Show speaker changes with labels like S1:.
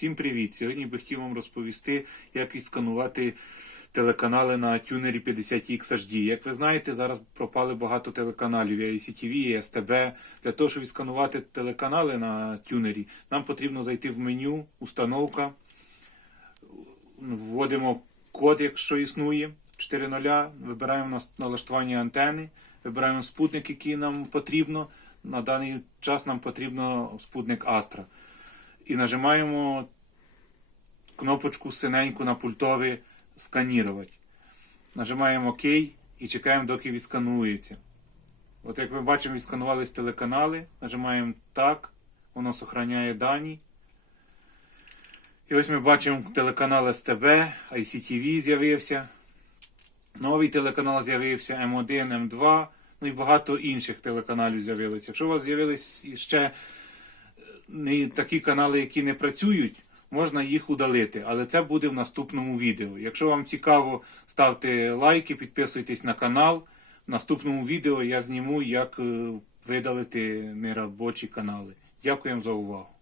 S1: Всім привіт! Сьогодні би хотів вам розповісти, як відсканувати телеканали на тюнері 50X HD. Як ви знаєте, зараз пропали багато телеканалів і ICTV, і СТБ. Для того, щоб відсканувати телеканали на тюнері, нам потрібно зайти в меню, установка, вводимо код, якщо існує, 4.0, вибираємо налаштування антени, вибираємо спутник, який нам потрібно. На даний час нам потрібно спутник Astra. І нажимаємо кнопочку синеньку на пультові сканірувати. Нажимаємо ОК і чекаємо, доки відсканується. От як ми бачимо, відсканувались телеканали. Нажимаємо так, воно зберігає дані. І ось ми бачимо телеканал СТБ, ICTV з'явився. Новий телеканал з'явився М1, М2, ну і багато інших телеканалів з'явилося. Якщо у вас з'явились ще такі канали, які не працюють, можна їх удалити. Але це буде в наступному відео. Якщо вам цікаво, ставте лайки, підписуйтесь на канал. В наступному відео я зніму, як е, видалити неробочі канали. Дякуємо за увагу.